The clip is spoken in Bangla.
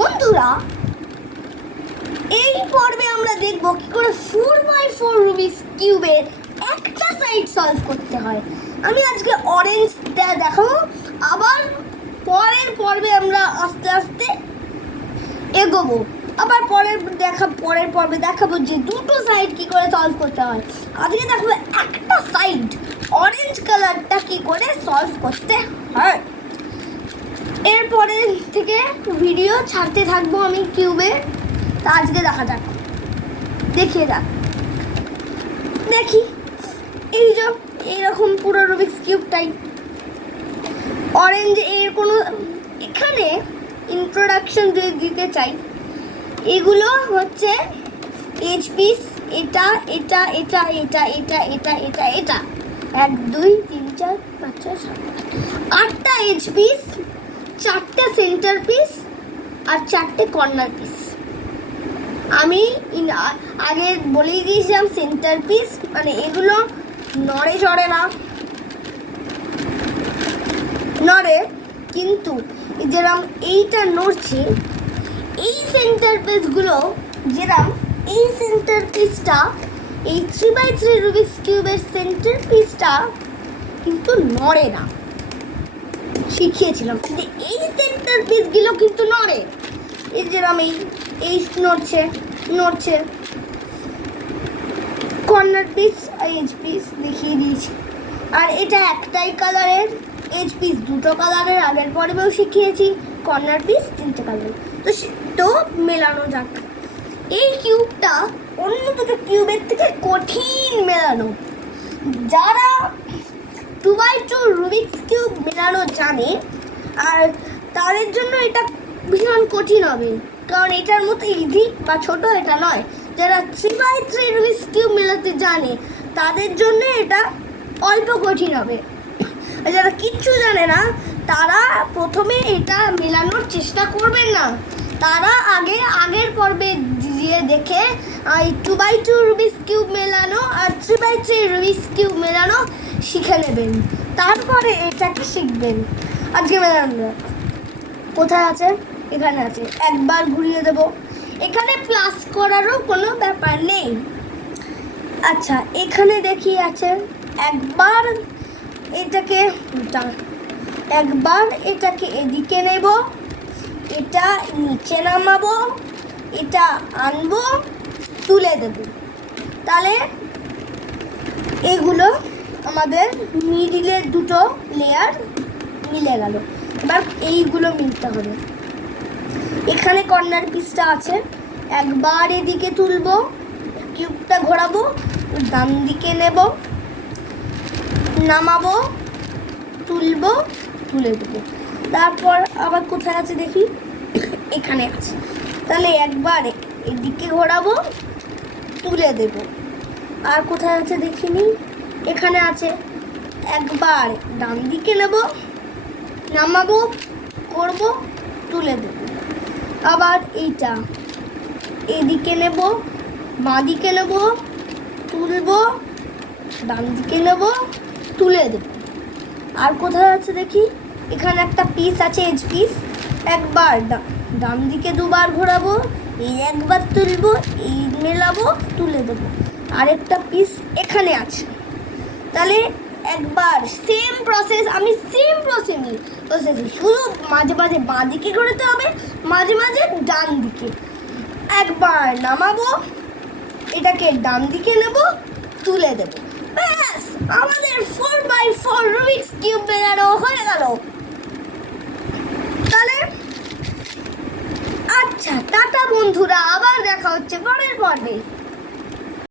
বন্ধুরা, এই পর্বে আমরা দেখব কি করে 4x4 রুবিক্স কিউবের একটা সাইড সলভ করতে হয়। আমি আজকে অরেঞ্জটা দেখাবো, আবার পরের পর্বে আমরা আস্তে আস্তে এগোবো। আবার পরের পর্বে দেখাবো যে দুটো সাইড কি করে সলভ করতে হয়। আজকে দেখাবো একটা সাইড অরেঞ্জ কালারটা কি করে সলভ করতে হয়। এরপরে থেকে ভিডিও ছাড়তে থাকবো আমি কিউবে। তা আজকে দেখা যাক, দেখিয়ে যাক। দেখি এই যে এইরকম পুরো রুবিক্স কিউবটাই অরেঞ্জ। এর কোনো এখানে ইন্ট্রোডাকশন যদি দিতে চাই, এগুলো হচ্ছে এইচ পিস। এটা এটা এটা এটা এটা এটা এটা এটা 1 2 3 4 5 6 7 8টা এইচ পিস, 4টে সেন্টার পিস আর 4টে কর্নার পিস। আমি আগে বলেই দিয়েছিলাম সেন্টার পিস মানে এগুলো নড়ে চড়ে না, নড়ে কিন্তু যেরকম এইটা নড়ছে, এই সেন্টার পিসগুলো যেরকম এই সেন্টার পিসটা, এই 3x3 রুবিক্স কিউবের সেন্টার পিসটা কিন্তু নড়ে না। শিখিয়েছিলাম যে এই সেন্টার পিসগুলো কিন্তু নড়ে। এই যেরকম এই নড়ছে কর্নার পিস আর এজ পিস দেখিয়ে দিয়েছি। আর এটা একটাই কালারের, এজ পিস দুটো কালারের, আগের পর্বেও শিখিয়েছি। কর্নার পিস 3টে কালারের। তো মেলানো যাক। এই কিউবটা অন্য দুটো কিউবের থেকে কঠিন মেলানো। যারা 2x2 রুবিক্স কিউব মেলানো জানে আর তাদের জন্য এটা ভীষণ কঠিন হবে, কারণ এটার মতো ইজি বা ছোট এটা নয়। যারা 3x3 রুবিক্স কিউব মেলাতে জানে তাদের জন্য এটা অল্প কঠিন হবে। আর যারা কিচ্ছু জানে না তারা প্রথমে এটা মেলানোর চেষ্টা করবেন না। তারা আগের পর্বে দিয়ে দেখে এই 2x2 রুবিক্স কিউব মেলানো আর 3x3 রুবিক্স কিউব মেলানো শিখে নেবেন, তারপরে এটাকে শিখবেন। আজকে মেলানো কোথায় আছে? এখানে আছে। একবার ঘুরিয়ে দেব। এখানে প্লাস করারও কোনো ব্যাপার নেই। আচ্ছা, এখানে দেখি আছে। একবার এটাকে এদিকে নেব, এটা নিচে নামাবো, এটা আনবো, তুলে দেব। তাহলে এগুলো আমাদের মিডিলের দুটো লেয়ার মিলে গেল। এবার এইগুলো মিলতে হবে। এখানে কর্নার পিসটা আছে। একবার এদিকে তুলবো, কিউবটা ঘোরাবো, ডান দিকে নেব, নামাবো, তুলবো, তুলে দেবো। তারপর আবার কোথায় আছে দেখি, এখানে আছে। তাহলে একবার এদিকে ঘোরাবো, তুলে দেব। আর কোথায় আছে দেখিনি, এখানে আছে। একবার ডান দিকে নেব, নামাবো, করব, তুলে দেব। আবার এইটা এদিকে নেব, বাঁ দিকে নেব, তুলবো, ডান দিকে নেব, তুলে দেব। আর কোথায় আছে দেখি, এখানে একটা পিস আছে এজ পিস। একবার ডান দিকে দুবার ঘোরাবো, এই একবার তুলবো, এই মেলাবো, তুলে দেবো। আরেকটা পিস এখানে আছে। তাহলে একবার সেম প্রসেস, আমি সেম প্রসেস শুধু মাঝে মাঝে বাঁ দিকে ঘোরাতে হবে, মাঝে মাঝে ডান দিকে। একবার নামাবো, এটাকে ডান দিকে নেব, তুলে দেব। ব্যাস, আমাদের 4x4 রুবিক্স কিউব মেলানো হয়ে গেল। তাহলে আচ্ছা, টাটা বন্ধুরা, আবার দেখা হচ্ছে পরের পর্বে।